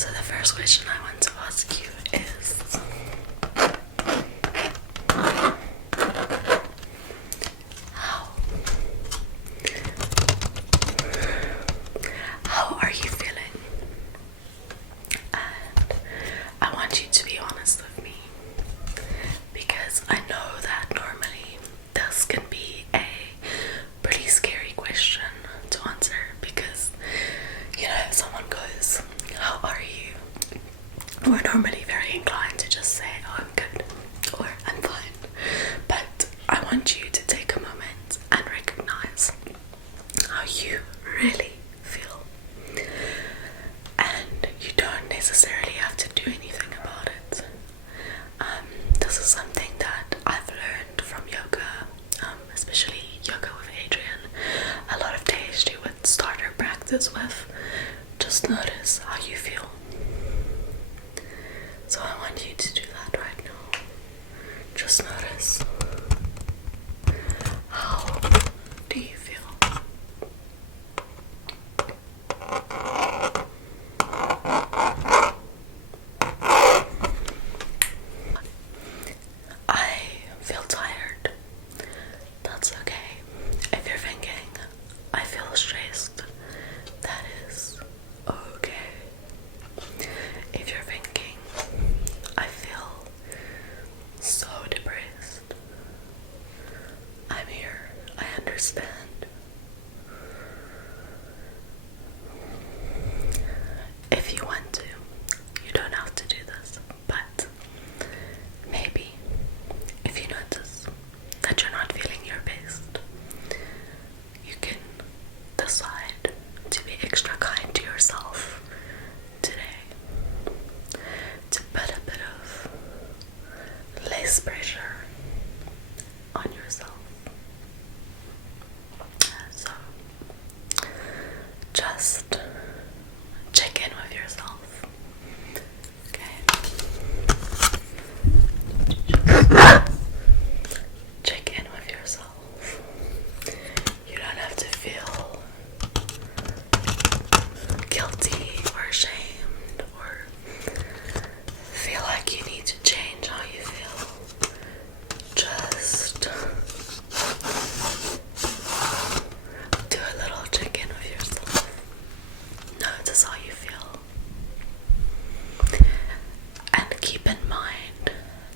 So the first question I want to ask you is, how are you feeling? And I want you to be honest with me, because I know that normally this can be a pretty scary question to answer, because if someone goes, how are you? We're normally very inclined to just say, oh, I'm good, or I'm fine. But I want you to take a moment and recognize how you really feel. And you don't necessarily have to do anything about it. This is something that I've learned from yoga, especially yoga with Adrian. A lot of days she would start her practice with, just notice how you feel. So I want you to do that right now. Just notice. How do you feel? I feel tired. That's okay. If you're thinking, I feel stressed, that is okay. If you're thinking, I feel so depressed, I'm here. I understand. If you want to, you don't have to do this, but maybe if you notice that you're not feeling your best, you can decide to be extra kind to yourself today, to put a bit of less pressure on yourself. So just check in with yourself. Okay. Check in with yourself. You don't have to feel guilty or ashamed or feel like you need to change how you feel. Just do a little check-in with yourself. Notice how you feel. And keep in mind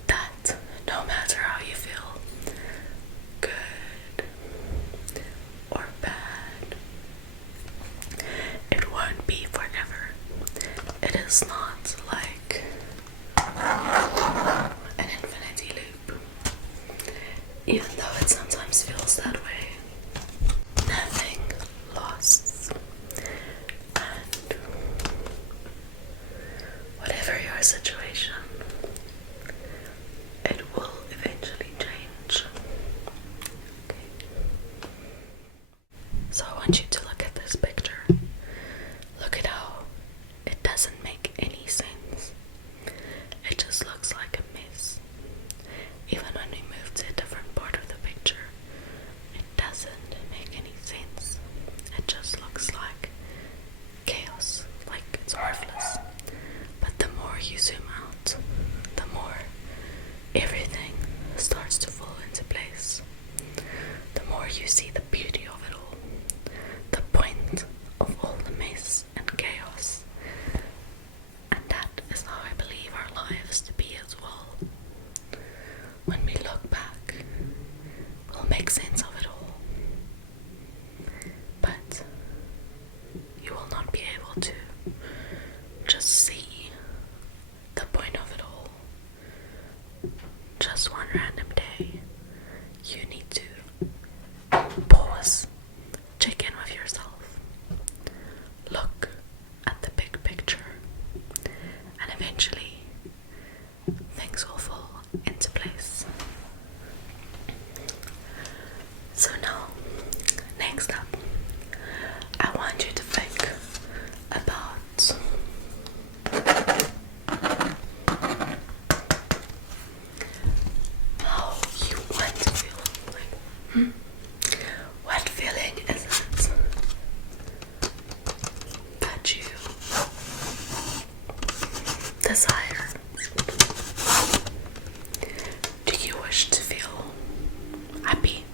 that no matter how you feel, good or bad, it won't be forever. It is not like an infinity loop, even though it sometimes feels that way. Nothing lasts, and whatever your situation, it will eventually change. Okay. So I want you to look at this picture. Look at how it doesn't make any sense. It just looks like a mess. Even when we move to a different part of the picture, it doesn't make any sense. It just looks like chaos, like it's worthless. But the more you zoom desire? Do you wish to feel happy?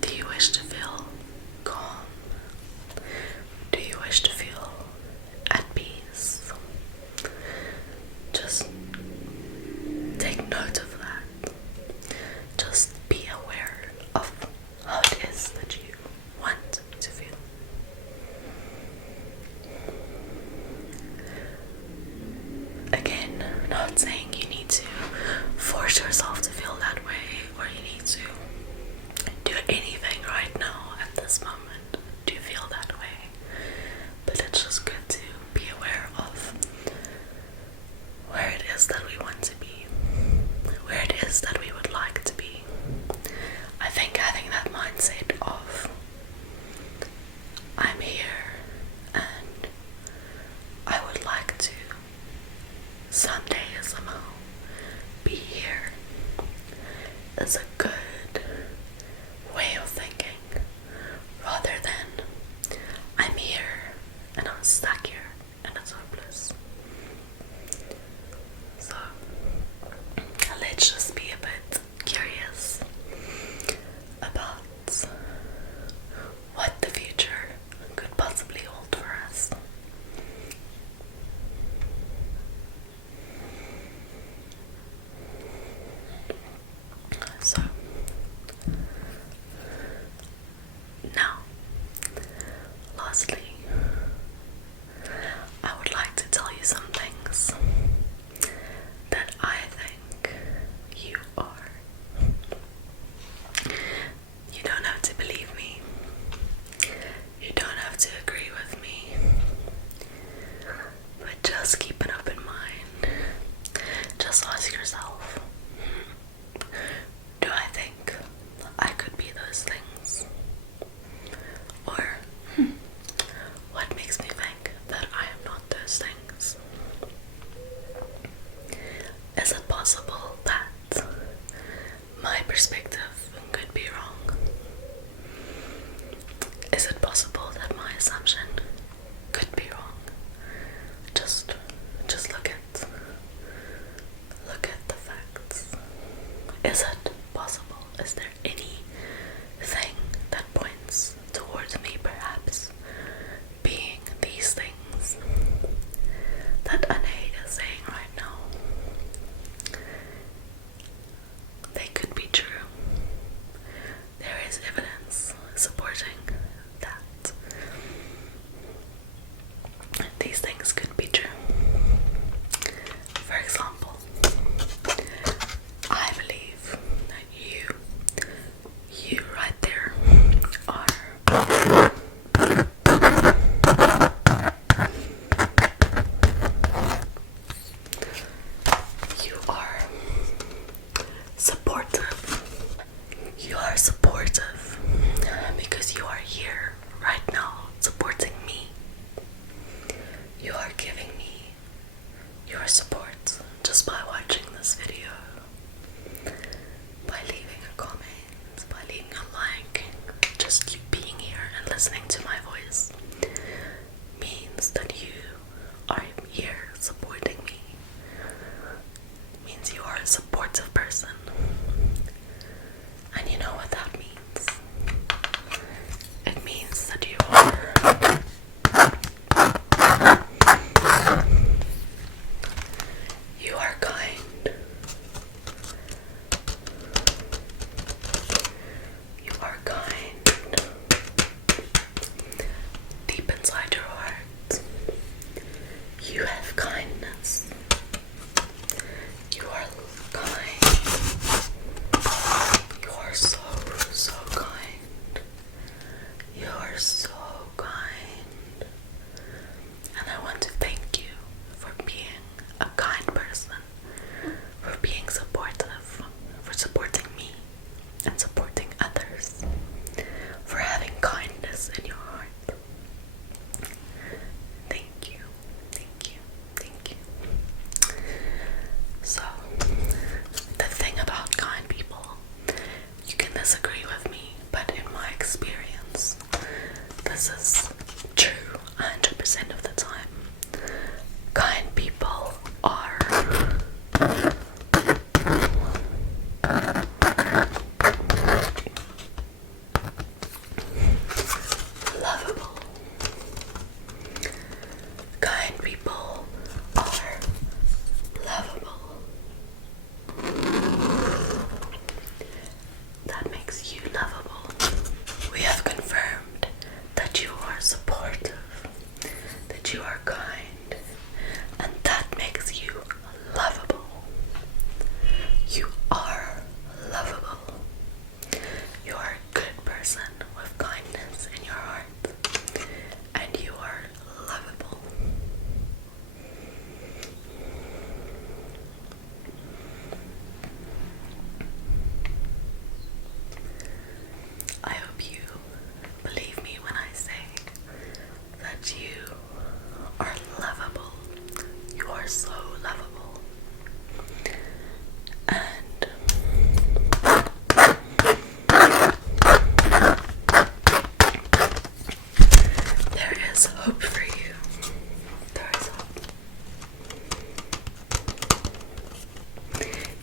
Do you wish to feel calm? Do you wish to feel at peace? Just take note of that. Just be aware of how it is that you want to feel. Again, not saying you need to force yourself to feel that way, or you need to do anything right now at this moment to feel that way, but it's just good to be aware of where it is that we want to be, where it is that we would like to be. I think having that mindset of I'm here and I would like to someday somehow be here is a good way of thinking, rather than I'm here and I'm stuck here and it's hopeless. So let's just be a bit curious about what the future could possibly hold for us. So now, lastly, I would like to tell you some things that I think you are. You don't have to believe me. You don't have to agree with me. But just keep an open mind. Just ask yourself, do I think I could be those things? Or what makes me think that I am not those things? Is it possible that my perspective could be wrong? Is it possible that my assumption could be wrong? Just look at the facts. Is it possible? Is there anything that points towards me perhaps being these things that Anaid is saying right now? They could be true. There is evidence supporting that these things could be true. For example, I believe that you right there are supportive. You are supportive because you are here right now supporting me. You are giving me your support just by watching this video, by leaving a comment, by leaving a like. Just you being here and listening to my voice means that you are here supporting me. Means you are a supportive person. And you know what that means? It means that you are kind. You are kind. Deep inside your heart, you have so lovable. And there is hope for you. There is hope.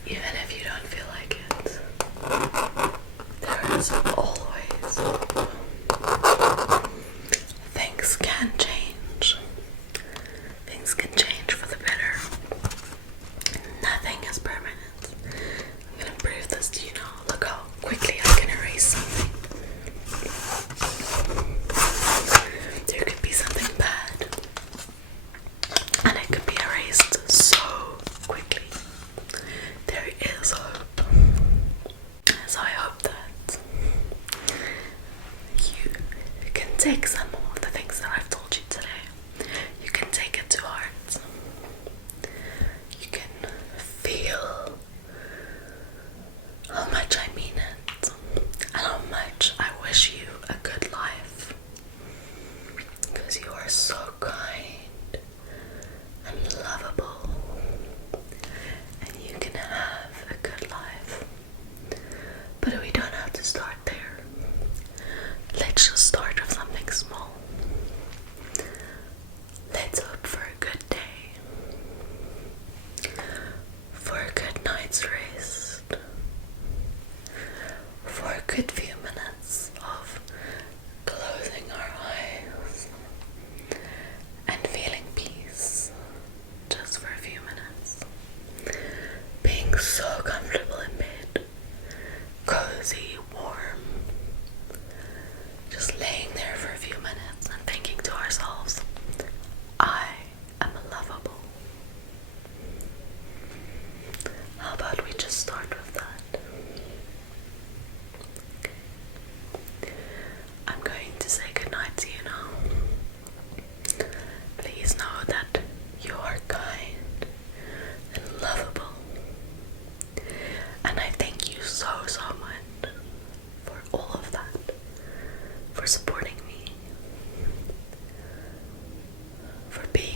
Even if you don't feel like it, there is always hope. Things can change. Things can change for the better. Nothing is permanent. I'm gonna prove this to you now. Look how quickly I can erase something. There could be something bad, and it could be erased so quickly. There is hope. So I hope that you can take some of the things that I've told you today. You can take it to heart. You can feel how much I mean it and how much I wish you a good life, because you are so kind and lovable, and you can have a good life. But we don't have to start there. Let's just start with something small. Let's hope for a good day, for a good night's rest, for a good few minutes of closing our eyes and feeling peace, just for a few minutes. Being so comfortable in bed, cozy, warm, just laying there for a few minutes and thinking to ourselves, I am lovable. How about we just start with that? Okay. I'm going to say goodnight to you now. Please know that you are kind and lovable. And I thank you so much for all of that. For supporting me. For being